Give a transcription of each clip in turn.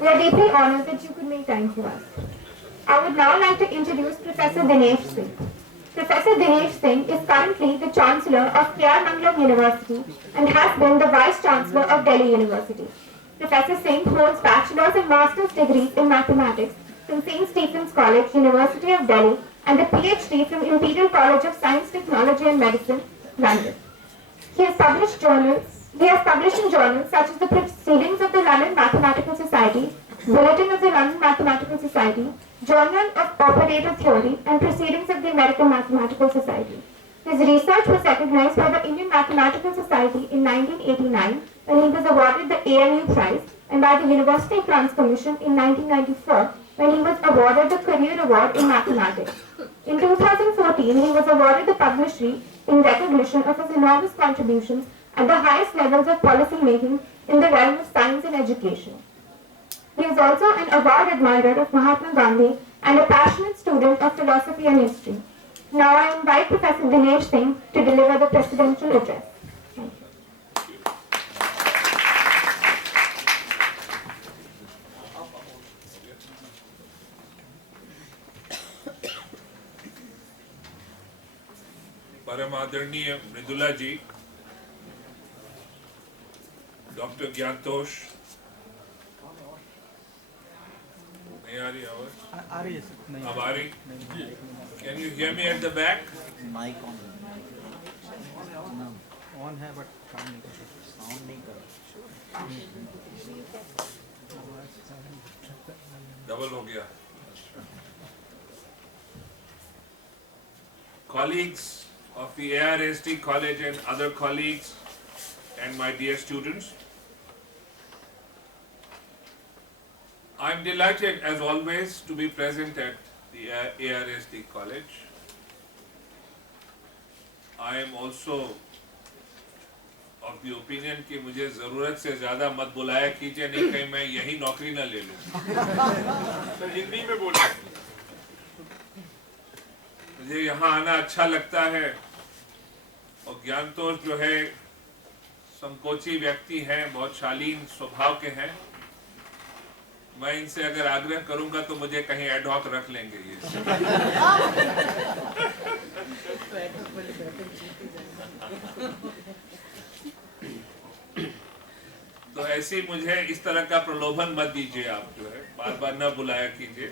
We are deeply honored that you could make time for us. I would now like to introduce Professor Dinesh Singh. Professor Dinesh Singh is currently the Chancellor of K.R. Mangalam University and has been the Vice Chancellor of Delhi University. Professor Singh holds bachelor's and master's degrees in mathematics from St. Stephen's College, University of Delhi, and a PhD from Imperial College of Science, Technology and Medicine, London. He has published in journals such as the Proceedings of the London Mathematical Society, Bulletin of the London Mathematical Society, Journal of Operator Theory, and Proceedings of the American Mathematical Society. His research was recognized by the Indian Mathematical Society in 1989 when he was awarded the AMU Prize, and by the University Grants Commission in 1994 when he was awarded the Career Award in Mathematics. In 2014, he was awarded the Padma Shri in recognition of his enormous contributions at the highest levels of policy making in the realm of science and education. He is also an avowed admirer of Mahatma Gandhi and a passionate student of philosophy and history. Now I invite Professor Dinesh Singh to deliver the presidential address. Thank you. परम आदरणीय मृदुला जी, doctor ज्ञानतोष, नहीं आ रही आवाज? आ रही है sir. नहीं अब आ रही? Can you hear me at the back? Mic on on है बट काम नहीं कर रहा। साउंड नहीं कर डबल हो गया। Colleagues of the ARST College and other colleagues and my dear students, I am delighted as always to be present at the ARST College. I am also of the opinion कि मुझे ज़रूरत से ज़्यादा मत बुलाया कीजिए, नहीं कहीं मैं यही नौकरी ना ले लूँ। तो हिंदी में बोलिए। मुझे यहाँ आना अच्छा लगता है और ज्ञानतोष जो है संकोची व्यक्ति हैं, बहुत शालीन स्वभाव के हैं। मैं इनसे अगर आग्रह करूंगा तो मुझे कहीं एडहॉक रख लेंगे ये। तो ऐसी मुझे इस तरह का प्रलोभन मत दीजिए, आप जो है बार बार न बुलाया कीजिए।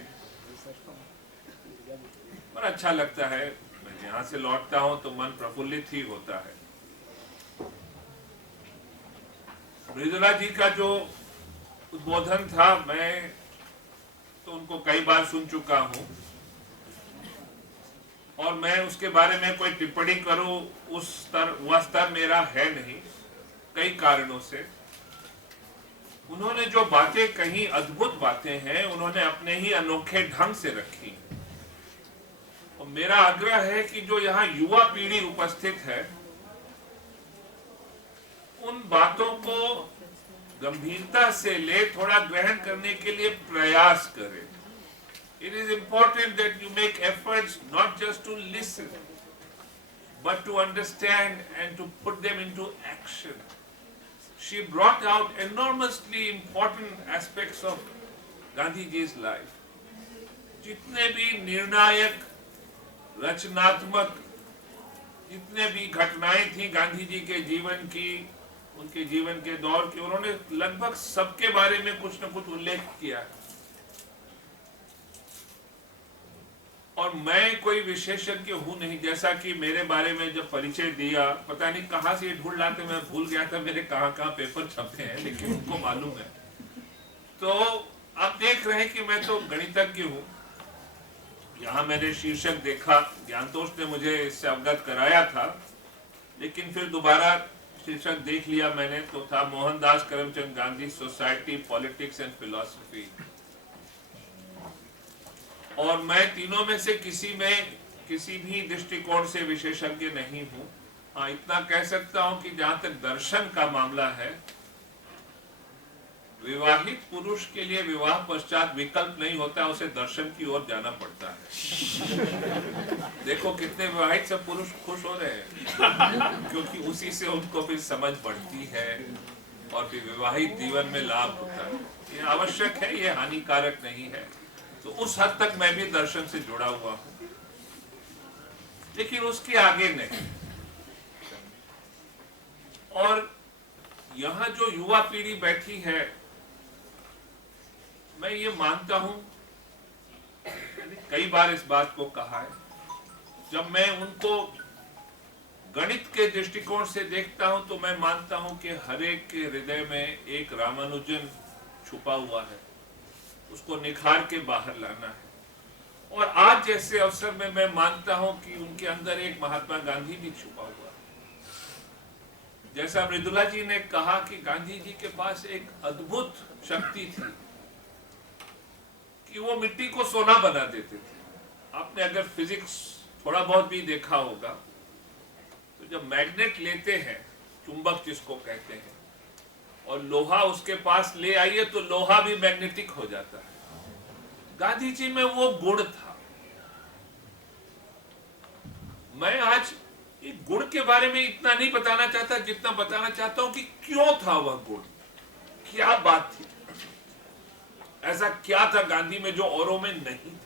पर अच्छा लगता है, मैं यहाँ से लौटता हूँ तो मन प्रफुल्लित ही होता है। मृदुला जी का जो उद्बोधन था, मैं तो उनको कई बार सुन चुका हूँ और मैं उसके बारे में कोई टिप्पणी करूँ वह स्तर मेरा है नहीं, कई कारणों से। उन्होंने जो बातें कही, अद्भुत बातें हैं, उन्होंने अपने ही अनोखे ढंग से रखी। और मेरा आग्रह है कि जो यहाँ युवा पीढ़ी उपस्थित है, उन बातों को गंभीरता से ले, थोड़ा ग्रहण करने के लिए प्रयास करें। It is important that you make efforts not just to listen, but to understand and to put them into action. She brought out enormously important aspects of Gandhi ji's life. जितने भी निर्णायक, रचनात्मक, जितने भी घटनाएं थी गांधी जी के जीवन की, उनके जीवन के दौर की, उन्होंने लगभग सबके बारे में कुछ न कुछ उल्लेख किया। और मैं कोई विशेषज्ञ हूं नहीं, जैसा कि मेरे बारे में जब परिचय दिया, पता नहीं कहां से ये ढूंढ लाते, मैं भूल गया था मेरे कहां पेपर छपे हैं, लेकिन उनको मालूम है। तो आप देख रहे हैं कि मैं तो गणितज्ञ हूं। यहाँ मैंने शीर्षक देखा, ज्ञानतोष ने मुझे इससे अवगत कराया था, लेकिन फिर दोबारा शीर्षक देख लिया मैंने, तो था Mohandas Karamchand Gandhi society, politics and philosophy. और मैं तीनों में से किसी भी दृष्टिकोण से विशेषज्ञ नहीं हूं। हाँ, इतना कह सकता हूं कि जहां तक दर्शन का मामला है, विवाहित पुरुष के लिए विवाह पश्चात विकल्प नहीं होता, उसे दर्शन की ओर जाना पड़ता है। देखो कितने विवाहित सब पुरुष खुश हो रहे हैं, क्योंकि उसी से उनको भी समझ बढ़ती है और फिर विवाहित जीवन में लाभ होता है। ये आवश्यक है, ये हानिकारक नहीं है। तो उस हद तक मैं भी दर्शन से जुड़ा हुआ हूं, लेकिन उसके आगे नहीं। और यहां जो युवा पीढ़ी बैठी है, मैं ये मानता हूं, कई बार इस बात को कहा है, जब मैं उनको गणित के दृष्टिकोण से देखता हूं तो मैं मानता हूं कि हर एक के हृदय में एक रामानुजन छुपा हुआ है, उसको निखार के बाहर लाना है। और आज जैसे अवसर में मैं मानता हूं कि उनके अंदर एक महात्मा गांधी भी छुपा हुआ है। जैसा मृदुला जी ने कहा कि गांधी जी के पास एक अद्भुत शक्ति थी कि वो मिट्टी को सोना बना देते थे। आपने अगर फिजिक्स थोड़ा बहुत भी देखा होगा तो जब मैग्नेट लेते हैं, चुंबक जिसको कहते हैं, और लोहा उसके पास ले आइए तो लोहा भी मैग्नेटिक हो जाता है। गांधी जी में वो गुण था। मैं आज एक गुण के बारे में इतना नहीं बताना चाहता जितना बताना चाहता हूं कि क्यों था वह गुण, क्या बात थी, ऐसा क्या था गांधी में जो औरों में नहीं था।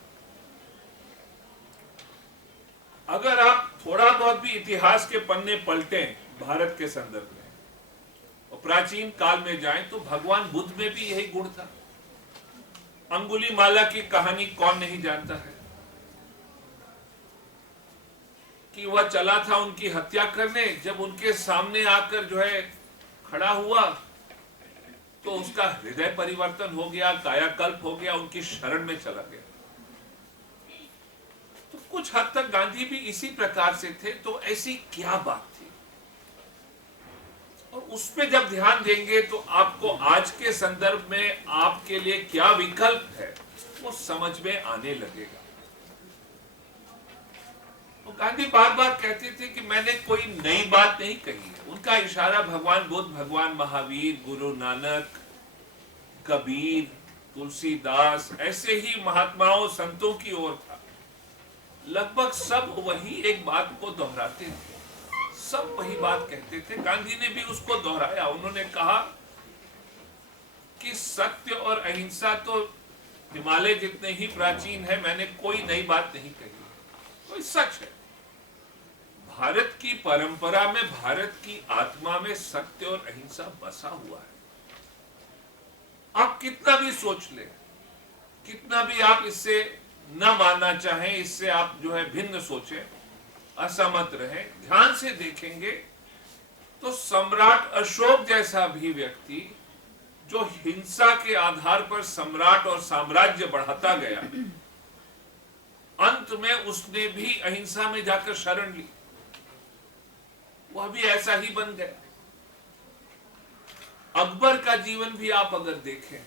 अगर आप थोड़ा बहुत भी इतिहास के पन्ने पलटें भारत के संदर्भ में और प्राचीन काल में जाएं तो भगवान बुद्ध में भी यही गुण था। अंगुलीमाला की कहानी कौन नहीं जानता है कि वह चला था उनकी हत्या करने, जब उनके सामने आकर जो है खड़ा हुआ तो उसका हृदय परिवर्तन हो गया, कायाकल्प हो गया, उनकी शरण में चला गया। तो कुछ हद तक गांधी भी इसी प्रकार से थे। तो ऐसी क्या बात थी, और उस पे जब ध्यान देंगे तो आपको आज के संदर्भ में आपके लिए क्या विकल्प है वो समझ में आने लगेगा। तो गांधी बार बार कहते थे कि मैंने कोई नई बात नहीं कही है। उनका इशारा भगवान बुद्ध, भगवान महावीर, गुरु नानक, कबीर, तुलसीदास, ऐसे ही महात्माओं संतों की ओर था। लगभग सब वही एक बात को दोहराते थे, सब वही बात कहते थे। गांधी ने भी उसको दोहराया। उन्होंने कहा कि सत्य और अहिंसा तो हिमालय जितने ही प्राचीन है, मैंने कोई नई बात नहीं कही, कोई सच है। भारत की परंपरा में, भारत की आत्मा में सत्य और अहिंसा बसा हुआ है। आप कितना भी सोच ले, कितना भी आप इससे न मानना चाहें, इससे आप जो है भिन्न सोचें, असहमत रहें, ध्यान से देखेंगे तो सम्राट अशोक जैसा भी व्यक्ति जो हिंसा के आधार पर सम्राट और साम्राज्य बढ़ाता गया, अंत में उसने भी अहिंसा में जाकर शरण ली, वह भी ऐसा ही बन गया। अकबर का जीवन भी आप अगर देखें,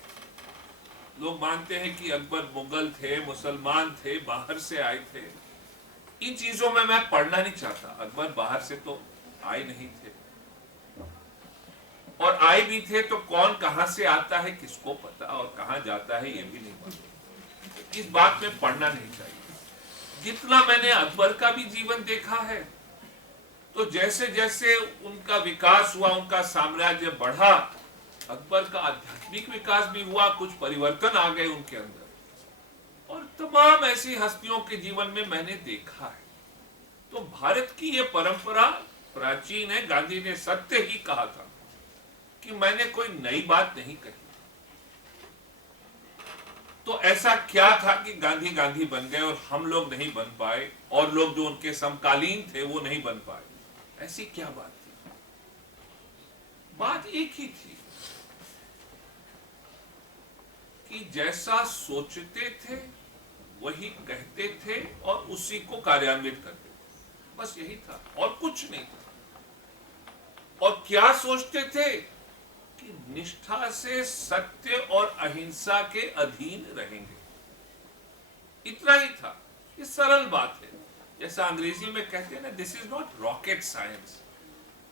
लोग मानते हैं कि अकबर मुगल थे, मुसलमान थे, बाहर से आए थे। इन चीजों में मैं पढ़ना नहीं चाहता। अकबर बाहर से तो आए नहीं थे, और आए भी थे तो कौन कहां से आता है किसको पता, और कहां जाता है ये भी नहीं मालूम। इस बात में पढ़ना नहीं चाहिए। जितना मैंने अकबर का भी जीवन देखा है, तो जैसे जैसे उनका विकास हुआ, उनका साम्राज्य बढ़ा, अकबर का आध्यात्मिक विकास भी हुआ, कुछ परिवर्तन आ गए उनके अंदर। और तमाम ऐसी हस्तियों के जीवन में मैंने देखा है। तो भारत की ये परंपरा प्राचीन है। गांधी ने सत्य ही कहा था कि मैंने कोई नई बात नहीं कही। तो ऐसा क्या था कि गांधी गांधी बन गए और हम लोग नहीं बन पाए, और लोग जो उनके समकालीन थे वो नहीं बन पाए? ऐसी क्या बात थी? बात एक ही थी कि जैसा सोचते थे वही कहते थे और उसी को कार्यान्वित करते थे, बस यही था और कुछ नहीं था। और क्या सोचते थे कि निष्ठा से सत्य और अहिंसा के अधीन रहेंगे, इतना ही था। ये सरल बात है। जैसा अंग्रेजी में कहते हैं ना, this is not rocket science,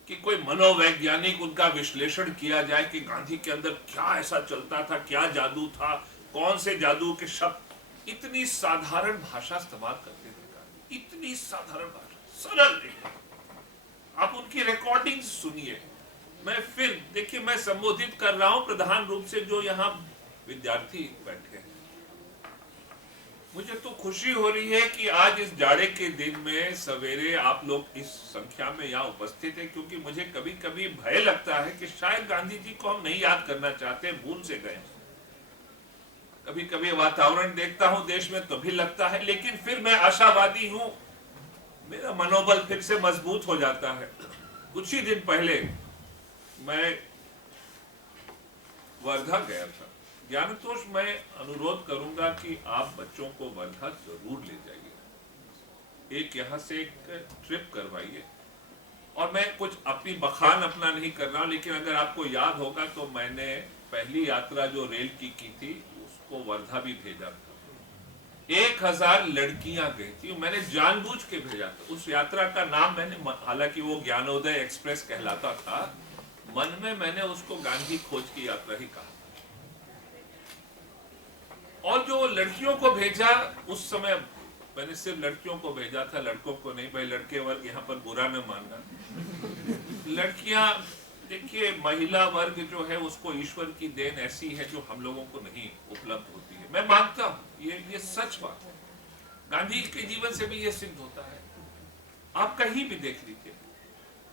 कि कोई मनोवैज्ञानिक उनका विश्लेषण किया जाए कि गांधी के अंदर क्या ऐसा चलता था, क्या जादू था, कौन से जादू के शब्द। इतनी साधारण भाषा इस्तेमाल करते थे गांधी, इतनी साधारण भाषा, सरल। आप उनकी रिकॉर्डिंग सुनिए, मैं फिर देखिए, मैं संबोधित कर रहा हूं प्रधान रूप से जो यहाँ विद्यार्थी बैठे हैं। मुझे तो खुशी हो रही है कि आज इस जाड़े के दिन में सवेरे आप लोग इस संख्या में यहाँ उपस्थित हैं, क्योंकि मुझे कभी कभी भय लगता है कि शायद गांधी जी को हम नहीं याद करना चाहते, भूल से गए। कभी कभी वातावरण देखता हूं देश में तो भी लगता है, लेकिन फिर मैं आशावादी हूं, मेरा मनोबल फिर से मजबूत हो जाता है। कुछ ही दिन पहले मैं वर्धा गया था। ज्ञानतोष, मैं अनुरोध करूंगा कि आप बच्चों को वर्धा जरूर ले जाइए, एक यहाँ से एक ट्रिप करवाइए। और मैं कुछ अपनी बखान अपना नहीं कर रहा हूं, लेकिन अगर आपको याद होगा तो मैंने पहली यात्रा जो रेल की थी उसको वर्धा भी भेजा था। 1000 लड़कियां गई थी, मैंने जानबूझ के भेजा था। उस यात्रा का नाम मैंने, हालांकि वो ज्ञानोदय एक्सप्रेस कहलाता था, मन में मैंने उसको गांधी खोज की यात्रा ही कहा। और जो लड़कियों को भेजा, उस समय मैंने सिर्फ लड़कियों को भेजा था, लड़कों को नहीं। भाई लड़के वर्ग यहाँ पर बुरा न मानना। लड़कियां, देखिए महिला वर्ग जो है उसको ईश्वर की देन ऐसी है जो हम लोगों को नहीं उपलब्ध होती है। मैं मानता हूं, ये सच बात है। गांधी के जीवन से भी ये सिद्ध होता है। आप कहीं भी देख लीजिए,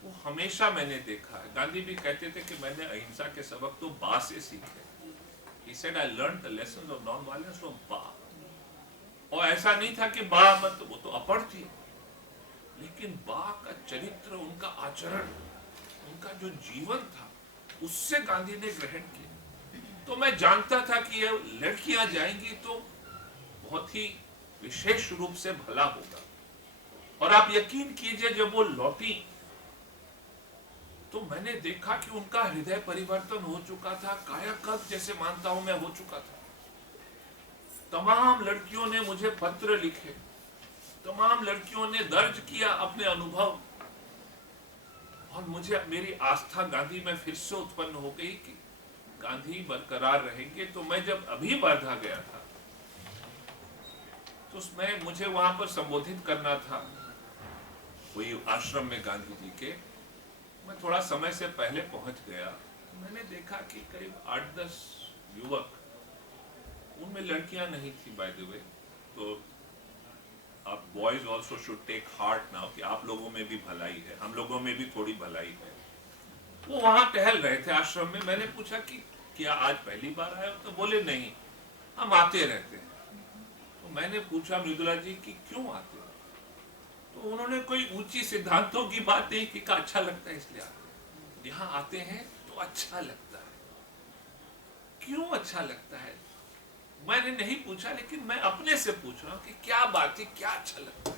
वो हमेशा मैंने देखा है। गांधी भी कहते थे कि मैंने अहिंसा के सबक तो बा से सीखे। He said I learned the lessons of non-violence from बा। और ऐसा नहीं था कि बा मतलब वो तो अपढ़ थी, लेकिन बा का चरित्र, उनका आचरण, उनका जो जीवन था, उससे गांधी ने ग्रहण किया। तो मैं जानता था कि ये लड़कियां जाएंगी तो बहुत ही विशेष रूप से भला होगा। और आप यकीन कीजिए, जब वो लौटी तो मैंने देखा कि उनका हृदय परिवर्तन हो चुका था, कायाकल्प जैसे मानता हूं मैं हो चुका था। तमाम लड़कियों ने मुझे पत्र लिखे, तमाम लड़कियों ने दर्ज किया अपने अनुभव, और मुझे, मेरी आस्था गांधी में फिर से उत्पन्न हो गई कि गांधी बरकरार रहेंगे। तो मैं जब अभी वर्धा गया था तो उसमें मुझे वहां पर संबोधित करना था, कोई आश्रम में गांधी जी के। मैं थोड़ा समय से पहले पहुंच गया। मैंने देखा कि करीब 8-10 युवक, उनमें लड़कियां नहीं थी बाय द वे। तो आप boys also should take heart now कि आप लोगों में भी भलाई है, हम लोगों में भी थोड़ी भलाई है। वो वहां टहल रहे थे आश्रम में। मैंने पूछा कि क्या आज पहली बार आए हो? तो बोले नहीं, हम आते रहते हैं। तो मैंने पूछा मृदुला जी कि क्यों आते हो? तो उन्होंने कोई ऊंची सिद्धांतों की बात नहीं की, अच्छा लगता है इसलिए आते हैं। यहाँ आते हैं तो अच्छा लगता है। क्यों अच्छा लगता है? मैंने नहीं पूछा, लेकिन मैं अपने से पूछ रहा हूं कि क्या बात है, क्या अच्छा लगता है?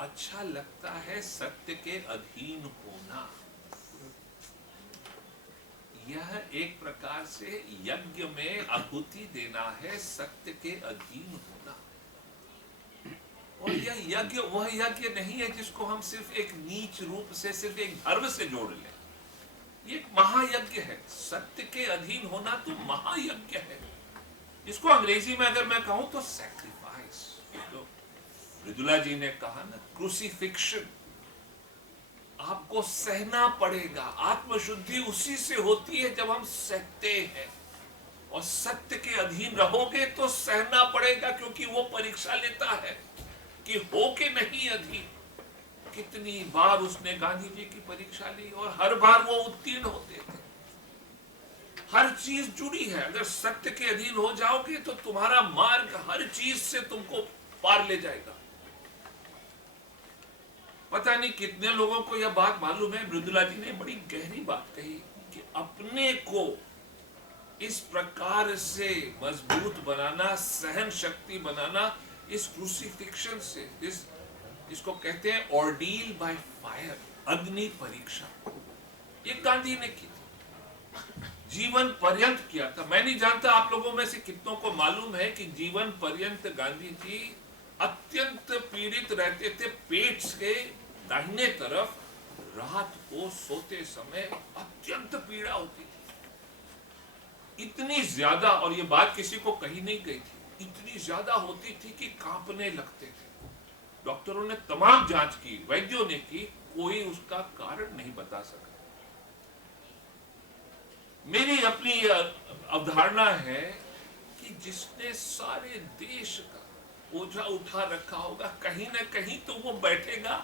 अच्छा लगता है सत्य के अधीन होना। यह एक प्रकार से यज्ञ में आहुति देना है, सत्य के अधीन होना। और यह यज्ञ वह यज्ञ नहीं है जिसको हम सिर्फ एक नीच रूप से, सिर्फ एक धर्म से जोड़ लें। ये एक महायज्ञ है। सत्य के अधीन होना तो महायज्ञ है। इसको अंग्रेजी में अगर मैं कहूं तो सैक्रिफाइस। तो मृदुला जी ने कहा ना, क्रूसिफिक्शन। आपको सहना पड़ेगा। आत्मशुद्धि उसी से होती है जब हम सहते हैं। और सत्य के अधीन रहोगे तो सहना पड़ेगा, क्योंकि वो परीक्षा लेता है कि हो के नहीं अधीन। कितनी बार उसने गांधी जी की परीक्षा ली और हर बार वो उत्तीर्ण होते थे। हर चीज जुड़ी है। अगर सत्य के अधीन हो जाओगे तो तुम्हारा मार्ग हर चीज से तुमको पार ले जाएगा। पता नहीं कितने लोगों को यह बात मालूम है, मृदुला जी ने बड़ी गहरी बात कही कि अपने को इस प्रकार से मजबूत बनाना, सहन शक्ति बनाना, इस क्रूसिफिक्शन से, इसको कहते हैं ऑर्डील बाय फायर, अग्नि परीक्षा। ये गांधी ने की थी, जीवन पर्यंत किया था। मैं नहीं जानता आप लोगों में से कितनों को मालूम है कि जीवन पर्यंत गांधी जी अत्यंत पीड़ित रहते थे। पेट से दाहिने तरफ रात को सोते समय अत्यंत पीड़ा होती थी। इतनी ज्यादा, और ये बात किसी को कही नहीं गई थी, इतनी ज्यादा होती थी कि कांपने लगते थे। डॉक्टरों ने तमाम जांच की, वैद्यों ने की, कोई उसका कारण नहीं बता सका। मेरी अपनी अवधारणा है कि जिसने सारे देश का बोझा उठा रखा होगा, कहीं ना कहीं तो वो बैठेगा,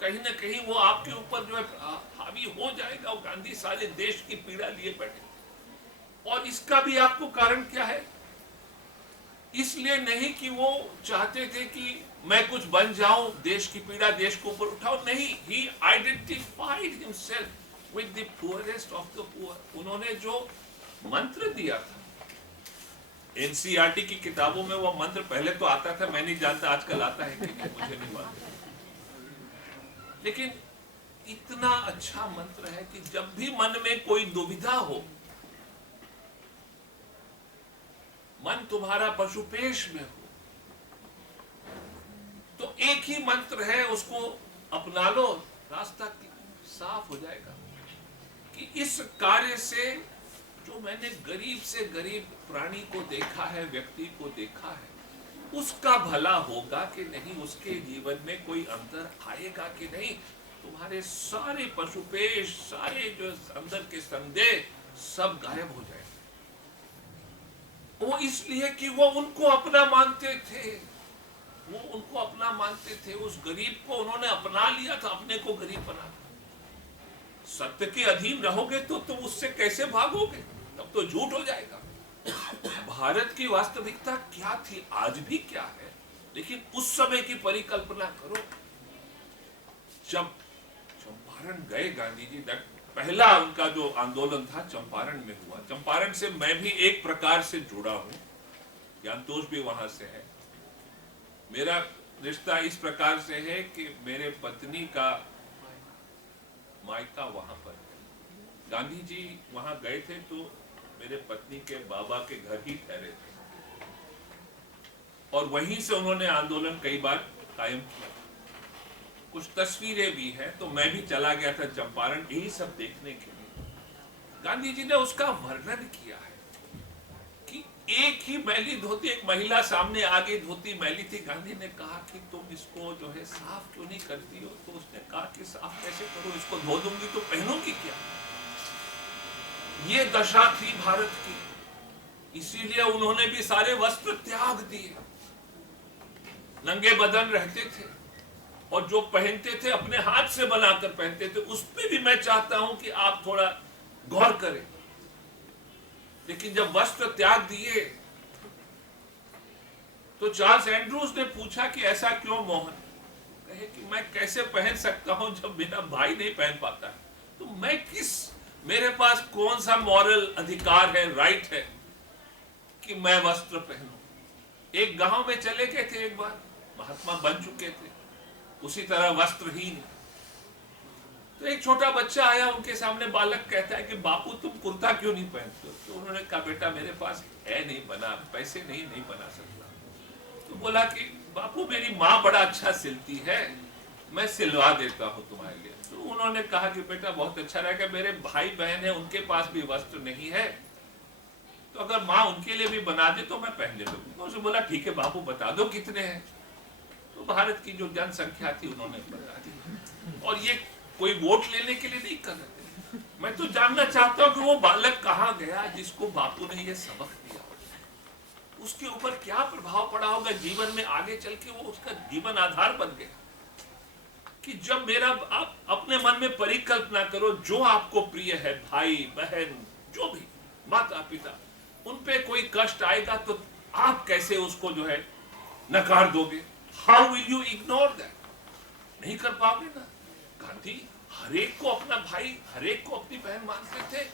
कहीं ना कहीं वो आपके ऊपर जो है हावी हो जाएगा। वो गांधी सारे देश की पीड़ा लिए बैठे, और इसका भी आपको कारण क्या है? इसलिए नहीं कि वो चाहते थे कि मैं कुछ बन जाऊं, देश की पीड़ा देश को ऊपर उठाओ, नहीं। ही identified himself with the poorest of the poor. उन्होंने जो मंत्र दिया था, एनसीईआरटी की किताबों में वो मंत्र पहले तो आता था, मैं नहीं जानता आजकल आता है कि नहीं, मुझे नहीं मालूम, लेकिन इतना अच्छा मंत्र है कि जब भी मन में कोई दुविधा हो, मन तुम्हारा पशुपेश में हो, तो एक ही मंत्र है, उसको अपना लो, रास्ता साफ हो जाएगा। कि इस कार्य से जो मैंने गरीब से गरीब प्राणी को देखा है, व्यक्ति को देखा है, उसका भला होगा कि नहीं, उसके जीवन में कोई अंतर आएगा कि नहीं। तुम्हारे सारे पशुपेश, सारे जो अंदर के संदेह सब गायब हो जाएंगे। वो इसलिए कि वो उनको अपना मानते थे, वो उनको अपना मानते थे। उस गरीब को उन्होंने अपना लिया था, अपने को गरीब बना दिया। सत्य के अधीन रहोगे तो तुम उससे कैसे भागोगे? तब तो झूठ हो जाएगा। भारत की वास्तविकता क्या थी, आज भी क्या है, लेकिन उस समय की परिकल्पना करो। जब चंपारण गए गांधी जी, पहला उनका जो आंदोलन था चंपारण में हुआ। चंपारण से मैं भी एक प्रकार से जुड़ा हूं, ज्ञानतोष भी वहां से है। मेरा रिश्ता इस प्रकार से है कि मेरे पत्नी का मायका वहां पर है। गांधी जी वहां गए थे तो मेरे पत्नी के बाबा के घर ही ठहरे थे, और वहीं से उन्होंने आंदोलन कई बार कायम किया। कुछ तस्वीरें भी हैं, तो मैं भी चला गया था चंपारण यही सब देखने के लिए। गांधी जी ने उसका वर्णन किया है कि एक ही मैली धोती, एक महिला सामने आगे धोती मैली थी। गांधी ने कहा कि तुम इसको जो है साफ क्यों नहीं करती हो? तो उसने कहा कि साफ कैसे करूं, इसको धो दूंगी तो पहनूंगी क्या? ये दशा थी भारत की। इसीलिए उन्होंने भी सारे वस्त्र त्याग दिए, नंगे बदन रहते थे, और जो पहनते थे अपने हाथ से बनाकर पहनते थे। उस पर भी मैं चाहता हूं कि आप थोड़ा गौर करें। लेकिन जब वस्त्र त्याग दिए तो चार्ल्स एंड्रूज ने पूछा कि ऐसा क्यों मोहन? कहे कि मैं कैसे पहन सकता हूं जब मेरा भाई नहीं पहन पाता है, तो मैं मेरे पास कौन सा मॉरल अधिकार है, राइट है कि मैं वस्त्र पहनूं? एक गांव में चले गए थे एक बार, महात्मा बन चुके थे, उसी तरह वस्त्रहीन। तो एक छोटा बच्चा आया उनके सामने, बालक कहता है कि बापू तुम कुर्ता क्यों नहीं पहनते? तो उन्होंने कहा बेटा मेरे पास है नहीं बना, पैसे नहीं बना सकता। तो बोला कि बापू मेरी माँ बड़ा अच्छा सिलती है, मैं सिलवा देता हूँ तुम्हारे लिए। तो उन्होंने कहा कि बेटा बहुत अच्छा रहेगा, मेरे भाई बहन है उनके पास भी वस्त्र नहीं है, तो अगर माँ उनके लिए भी बना दे तो मैं पहन ले लूंगा। उसने बोला ठीक है बापू बता दो कितने हैं। तो भारत की जो जनसंख्या थी उन्होंने बता दी। और ये कोई वोट लेने के लिए नहीं कर रहे थे। मैं तो जानना चाहता हूं कि वो बालक कहां गया जिसको बापू ने ये सबक दिया, उसके ऊपर क्या प्रभाव पड़ा होगा जीवन में, आगे चल के वो उसका जीवन आधार बन गया। कि जब मेरा आप अपने मन में परिकल्पना करो, जो आपको प्रिय है, भाई बहन जो भी, माता पिता, उन पे कोई कष्ट आएगा तो आप कैसे उसको जो है नकार दोगे? How will you ignore that? नहीं कर पाओगे ना। गांधी हरेक को अपना भाई, हरेक को अपनी बहन मानते थे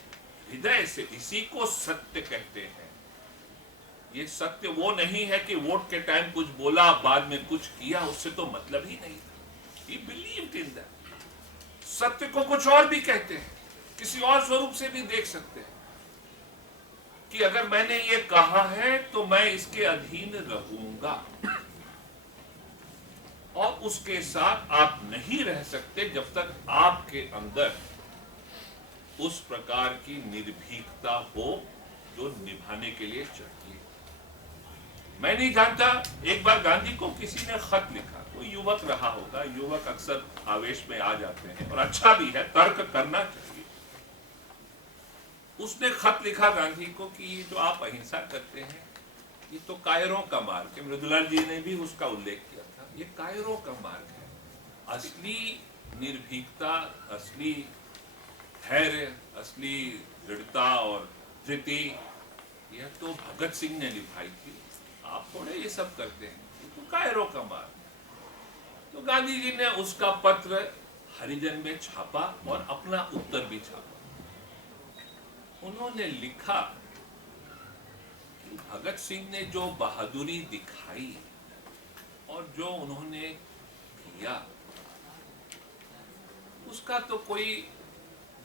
हृदय से। इसी को सत्य कहते हैं। ये सत्य वो नहीं है कि वोट के टाइम कुछ बोला बाद में कुछ किया, उससे तो मतलब ही नहीं था। He believed in that. सत्य को कुछ और भी कहते हैं, किसी और स्वरूप से भी देख सकते हैं कि अगर मैंने ये कहा है तो मैं इसके अधीन रहूंगा, और उसके साथ आप नहीं रह सकते जब तक आपके अंदर उस प्रकार की निर्भीकता हो जो निभाने के लिए चाहिए। मैं नहीं जानता, एक बार गांधी को किसी ने खत लिखा, कोई युवक रहा होगा। युवक अक्सर आवेश में आ जाते हैं, और अच्छा भी है, तर्क करना चाहिए। उसने खत लिखा गांधी को कि ये जो आप अहिंसा करते हैं ये तो कायरों का मार्ग है। मृदुलाल जी ने भी उसका उल्लेख किया था, ये कायरों का मार्ग है। असली निर्भीकता, असली धैर्य, असली दृढ़ता और धृति यह तो भगत सिंह ने निभाई थी। आप थोड़े ये सब करते हैं, ये तो कायरों का मार्ग। तो गांधी जी ने उसका पत्र हरिजन में छापा और अपना उत्तर भी छापा। उन्होंने लिखा कि भगत सिंह ने जो बहादुरी दिखाई और जो उन्होंने किया उसका तो कोई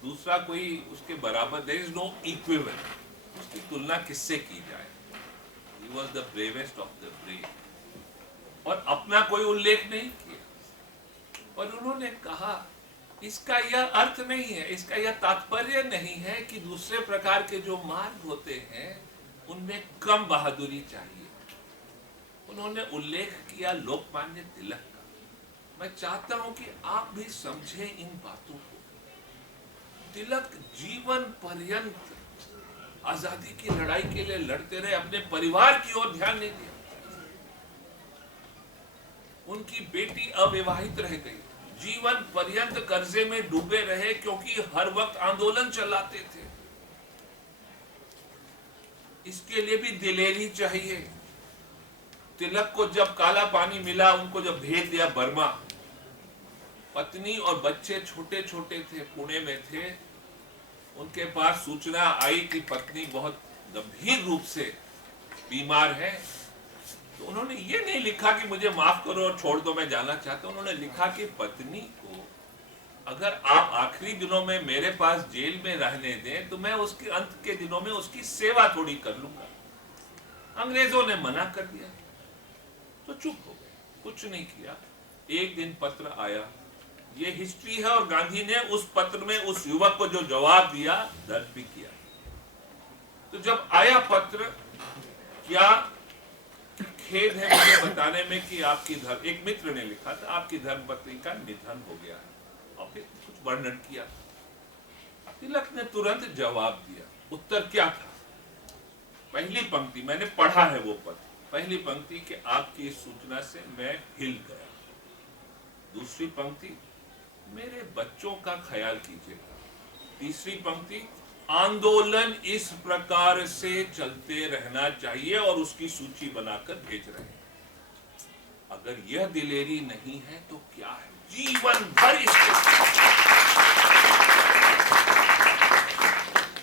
दूसरा कोई उसके बराबर, देयर इज नो इक्विवेलेंट। उसकी तुलना किससे की जाए? He was the bravest of the brave. और अपना कोई उल्लेख नहीं किया। और उन्होंने कहा इसका यह अर्थ नहीं है, इसका यह तात्पर्य नहीं है कि दूसरे प्रकार के जो मार्ग होते हैं उनमें कम बहादुरी चाहिए। उन्होंने उल्लेख किया लोकमान्य तिलक का। मैं चाहता हूं कि आप भी समझें इन बातों को। तिलक जीवन पर्यंत आजादी की लड़ाई के लिए लड़ते रहे, अपने परिवार की ओर ध्यान नहीं दिया। उनकी बेटी अविवाहित रह गई, जीवन पर्यंत कर्जे में डूबे रहे क्योंकि हर वक्त आंदोलन चलाते थे। इसके लिए भी दिलेरी चाहिए। तिलक को जब काला पानी मिला, उनको जब भेज दिया बर्मा, पत्नी और बच्चे छोटे छोटे थे, पुणे में थे। उनके पास सूचना आई कि पत्नी बहुत गंभीर रूप से बीमार है। तो उन्होंने ये नहीं लिखा कि मुझे माफ करो और छोड़ दो, मैं जाना चाहता हूं। उन्होंने लिखा कि पत्नी को अगर आप आखिरी दिनों में मेरे पास जेल में रहने दें तो मैं उसके अंत के दिनों में उसकी सेवा थोड़ी कर लूंगा। अंग्रेजों ने मना कर दिया तो चुप हो गए, कुछ नहीं किया। एक दिन पत्र आया, ये हिस्ट्री है, और गांधी ने उस पत्र में उस युवक को जो जवाब दिया दर्ज भी किया। तो जब आया पत्र, क्या खेद है मुझे बताने में कि आपकी एक मित्र ने लिखा था आपकी धर्मपत्नी का निधन हो गया है, और फिर कुछ वर्णन किया। तिलक ने तुरंत जवाब दिया। उत्तर क्या था? पहली पंक्ति, मैंने पढ़ा है वो पत्र। पहली पंक्ति कि आपकी इस सूचना से मैं हिल गया। दूसरी पंक्ति, मेरे बच्चों का ख्याल कीजिएगा। तीसरी पंक्ति, आंदोलन इस प्रकार से चलते रहना चाहिए, और उसकी सूची बनाकर भेज रहे हैं। अगर यह दिलेरी नहीं है तो क्या है? जीवन भर इसके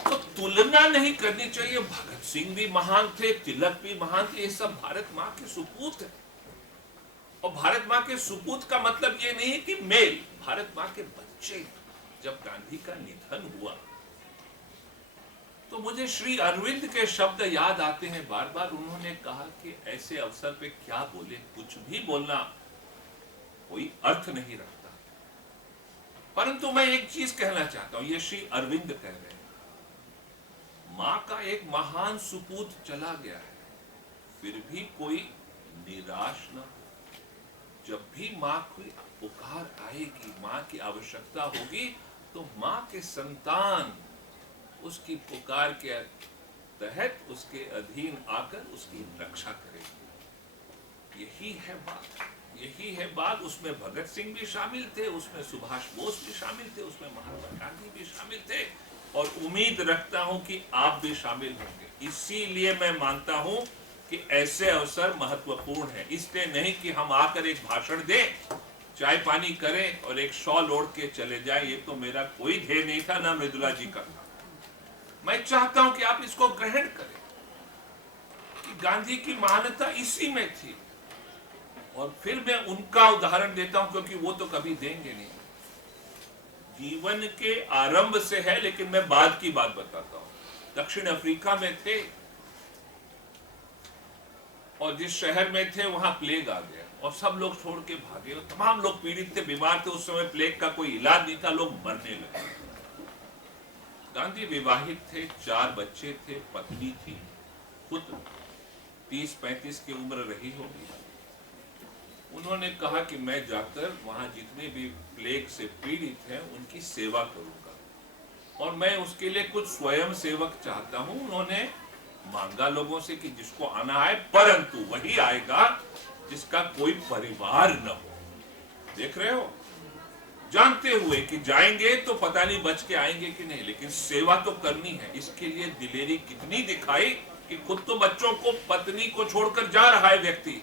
तो तुलना नहीं करनी चाहिए। भगत सिंह भी महान थे, तिलक भी महान थे, ये सब भारत माँ के सुपूत है। और भारत माँ के सुपूत का मतलब ये नहीं है कि मेल, भारत माँ के बच्चे। जब गांधी का निधन हुआ तो मुझे श्री अरविंद के शब्द याद आते हैं बार बार। उन्होंने कहा कि ऐसे अवसर पे क्या बोले, कुछ भी बोलना कोई अर्थ नहीं रखता। परंतु मैं एक चीज कहना चाहता हूं, ये श्री अरविंद कह रहे हैं, मां का एक महान सुपूत चला गया है, फिर भी कोई निराश न। जब भी मां की पुकार आएगी, मां की आवश्यकता होगी, तो मां के संतान उसकी पुकार के तहत उसके अधीन आकर उसकी रक्षा करेगी। यही है बात, यही है बात। उसमें भगत सिंह भी शामिल थे, उसमें सुभाष बोस भी शामिल थे, उसमें महात्मा गांधी भी शामिल थे, और उम्मीद रखता हूं कि आप भी शामिल होंगे। इसीलिए मैं मानता हूं कि ऐसे अवसर महत्वपूर्ण है। इसलिए नहीं कि हम आकर एक भाषण दें, चाय पानी करें और एक शॉल ओढ़ के चले जाए। ये तो मेरा कोई ध्येय नहीं था, ना मृदुला जी का। मैं चाहता हूं कि आप इसको ग्रहण करें कि गांधी की महानता इसी में थी। और फिर मैं उनका उदाहरण देता हूं क्योंकि वो तो कभी देंगे नहीं। जीवन के आरंभ से है, लेकिन मैं बाद की बात बताता हूं। दक्षिण अफ्रीका में थे और जिस शहर में थे वहां प्लेग आ गया और सब लोग छोड़ के भागे और तमाम लोग पीड़ित थे, बीमार थे। उस समय प्लेग का कोई इलाज नहीं था, लोग मरने लगे। गांधी विवाहित थे, 4 बच्चे थे, पत्नी थी, खुद 30-35 की उम्र रही होगी। उन्होंने कहा कि मैं जाकर वहां जितने भी प्लेग से पीड़ित हैं उनकी सेवा करूंगा। और मैं उसके लिए कुछ स्वयं सेवक चाहता हूं। उन्होंने मांगा लोगों से कि जिसको आना है, परंतु वही आएगा जिसका कोई परिवार न हो। देख रहे हो, जानते हुए कि जाएंगे तो पता नहीं बच के आएंगे कि नहीं, लेकिन सेवा तो करनी है। इसके लिए दिलेरी कितनी दिखाई कि खुद तो बच्चों को, पत्नी को छोड़कर जा रहा है व्यक्ति,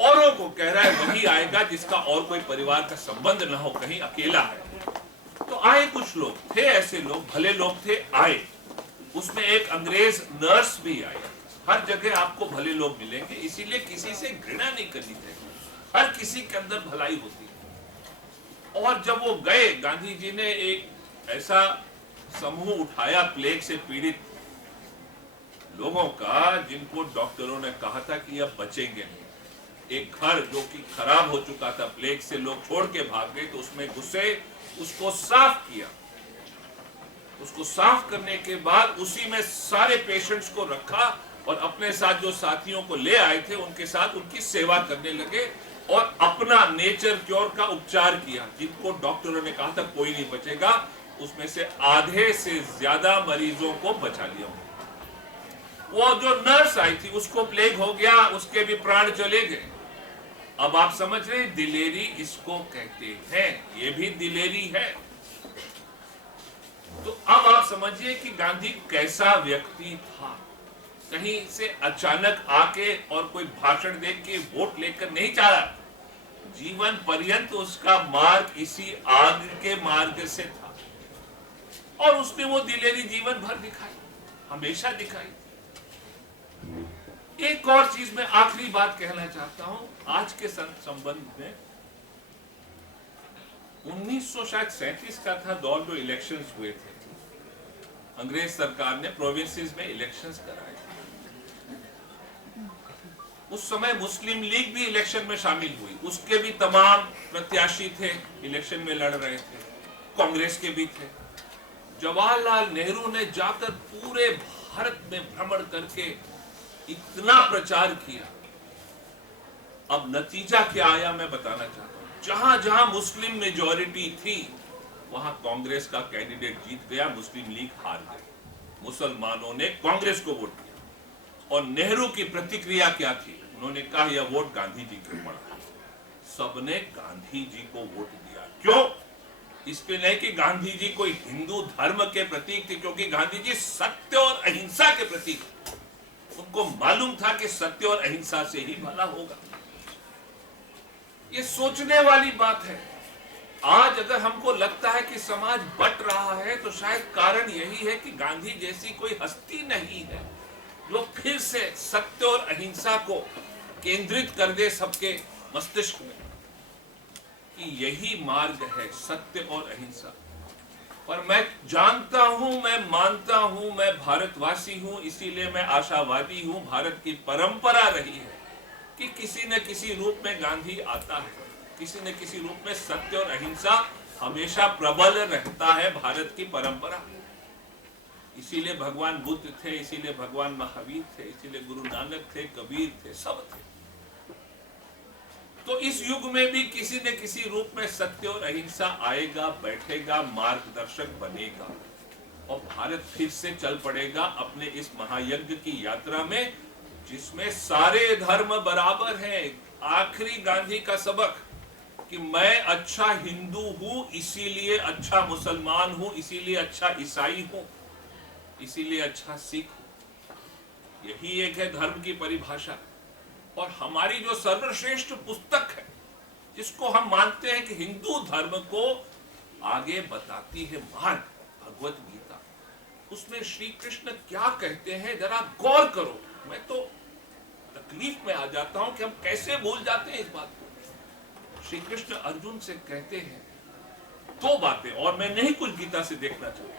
औरों को कह रहा है वही आएगा जिसका और कोई परिवार का संबंध न हो, कहीं अकेला है। तो आए कुछ लोग, थे ऐसे लोग, भले लोग थे, आए। उसमें एक अंग्रेज नर्स भी आई। हर जगह आपको भले लोग मिलेंगे, इसीलिए किसी से घृणा नहीं करनी चाहिए, हर किसी के अंदर भलाई होती है। और जब वो गए, गांधी जी ने एक ऐसा समूह उठाया प्लेग से पीड़ित लोगों का, जिनको डॉक्टरों ने कहा था कि अब बचेंगे नहीं। एक घर जो कि खराब हो चुका था, प्लेग से लोग छोड़ के भाग गए, तो उसमें घुसे, उसको साफ किया। उसको साफ करने के बाद उसी में सारे पेशेंट्स को रखा और अपने साथ जो साथियों को ले आए थे उनके साथ उनकी सेवा करने लगे और अपना नेचर क्योर का उपचार किया। जिनको डॉक्टरों ने कहा था कोई नहीं बचेगा, उसमें से आधे से ज्यादा मरीजों को बचा लिया। वो जो नर्स आई थी उसको प्लेग हो गया, उसके भी प्राण चले गए। अब आप समझ रहे, दिलेरी इसको कहते हैं, ये भी दिलेरी है। तो अब आप समझिए कि गांधी कैसा व्यक्ति था। कहीं से अचानक आके और कोई भाषण देख के वोट लेकर नहीं चाहा। जीवन पर्यंत उसका मार्ग इसी आग के मार्ग से था और उसने वो दिलेरी जीवन भर दिखाई, हमेशा दिखाई। एक और चीज मैं आखिरी बात कहना चाहता हूं आज के संबंध में। 1937 का था दौर जो इलेक्शंस हुए थे। अंग्रेज सरकार ने प्रोविंसेस में इलेक्शंस कराए। उस समय मुस्लिम लीग भी इलेक्शन में शामिल हुई, उसके भी तमाम प्रत्याशी थे, इलेक्शन में लड़ रहे थे। कांग्रेस के भी थे। जवाहरलाल नेहरू ने जाकर पूरे भारत में भ्रमण करके इतना प्रचार किया। अब नतीजा क्या आया मैं बताना चाहता हूं। जहां जहां मुस्लिम मेजॉरिटी थी वहां कांग्रेस का कैंडिडेट जीत गया, मुस्लिम लीग हार गई। मुसलमानों ने कांग्रेस को वोट दिया। और नेहरू की प्रतिक्रिया क्या थी? उन्होंने कहा यह वोट गांधी जी को पड़ा। सबने गांधी जी को वोट दिया। क्यों? इसलिए नहीं कि गांधी जी कोई हिंदू धर्म के प्रतीक थे, क्योंकि गांधी जी सत्य और अहिंसा के प्रतीक थे। उनको मालूम था कि सत्य और अहिंसा से ही भला होगा। ये सोचने वाली बात है। आज अगर हमको लगता है कि समाज बट रहा है तो शायद कारण यही है कि गांधी जैसी कोई हस्ती नहीं है जो फिर से सत्य और अहिंसा को केंद्रित कर दे सबके मस्तिष्क में कि यही मार्ग है, सत्य और अहिंसा। पर मैं जानता हूं, मैं मानता हूं, मैं भारतवासी हूं, इसीलिए मैं आशावादी हूं। भारत की परंपरा रही है कि किसी न किसी रूप में गांधी आता है, किसी न किसी रूप में सत्य और अहिंसा हमेशा प्रबल रहता है, भारत की परंपरा। इसीलिए भगवान बुद्ध थे, इसीलिए भगवान महावीर थे, इसीलिए गुरु नानक थे, कबीर थे, सब थे। तो इस युग में भी किसी न किसी रूप में सत्य और अहिंसा आएगा, बैठेगा, मार्गदर्शक बनेगा और भारत फिर से चल पड़ेगा अपने इस महायज्ञ की यात्रा में, जिसमें सारे धर्म बराबर हैं। आखिरी गांधी का सबक कि मैं अच्छा हिंदू हूं, इसीलिए अच्छा मुसलमान हूं, इसीलिए अच्छा ईसाई हूं, इसीलिए अच्छा सिख हूं। यही एक है धर्म की परिभाषा। और हमारी जो सर्वश्रेष्ठ पुस्तक है, जिसको हम मानते हैं कि हिंदू धर्म को आगे बताती है मार्ग, भगवत गीता, उसमें श्री कृष्ण क्या कहते हैं जरा गौर करो। मैं तो तकलीफ में आ जाता हूं कि हम कैसे भूल जाते हैं इस बात को। श्री कृष्ण अर्जुन से कहते हैं दो बातें, और मैं नहीं कुछ गीता से देखना चाहता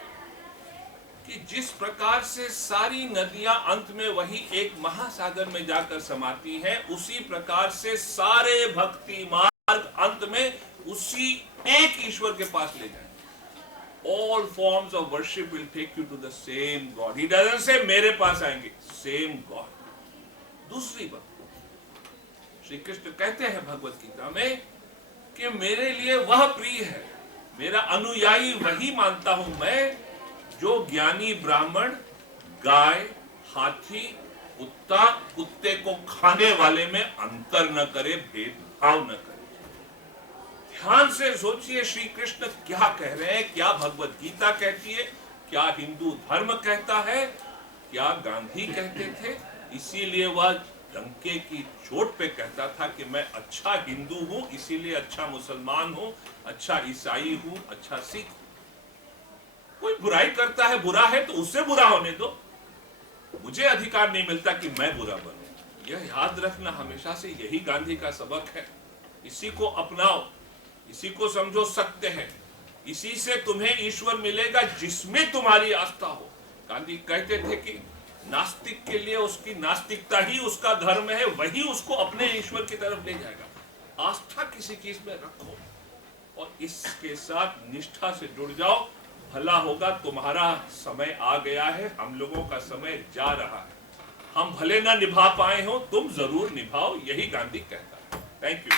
कि जिस प्रकार से सारी नदियां अंत में वही एक महासागर में जाकर समाती हैं, उसी प्रकार से सारे भक्ति मार्ग अंत में उसी एक ईश्वर के पास ले जाए। All forms of worship will take you to the same God. He doesn't say मेरे पास आएंगे, same God. दूसरी बात श्री कृष्ण कहते हैं भगवत गीता में कि मेरे लिए वह प्रिय है, मेरा अनुयायी वही मानता हूं मैं जो ज्ञानी ब्राह्मण गाय, हाथी, कुत्ते को खाने वाले में अंतर न करे, भेदभाव न करे। ध्यान से सोचिए श्री कृष्ण क्या कह रहे हैं, क्या भगवत गीता कहती है, क्या हिंदू धर्म कहता है, क्या गांधी कहते थे। इसीलिए वह डंके की चोट पे कहता था कि मैं अच्छा हिंदू हूं, इसीलिए अच्छा मुसलमान हूं, अच्छा ईसाई हूं, अच्छा सिख। कोई बुराई करता है, बुरा है तो उससे बुरा होने दो, मुझे अधिकार नहीं मिलता कि मैं बुरा बनूं। यह याद रखना हमेशा से, यही गांधी का सबक है। इसी को अपनाओ, इसी को समझो सत्य है, इसी से तुम्हें ईश्वर मिलेगा जिसमें तुम्हारी आस्था हो। गांधी कहते थे कि नास्तिक के लिए उसकी नास्तिकता ही उसका धर्म है, वही उसको अपने ईश्वर की तरफ ले जाएगा। आस्था किसी चीज में रखो और इसके साथ निष्ठा से जुड़ जाओ, भला होगा। तुम्हारा समय आ गया है, हम लोगों का समय जा रहा है। हम भले ना निभा पाए हो, तुम जरूर निभाओ, यही गांधी कहता है। Thank you.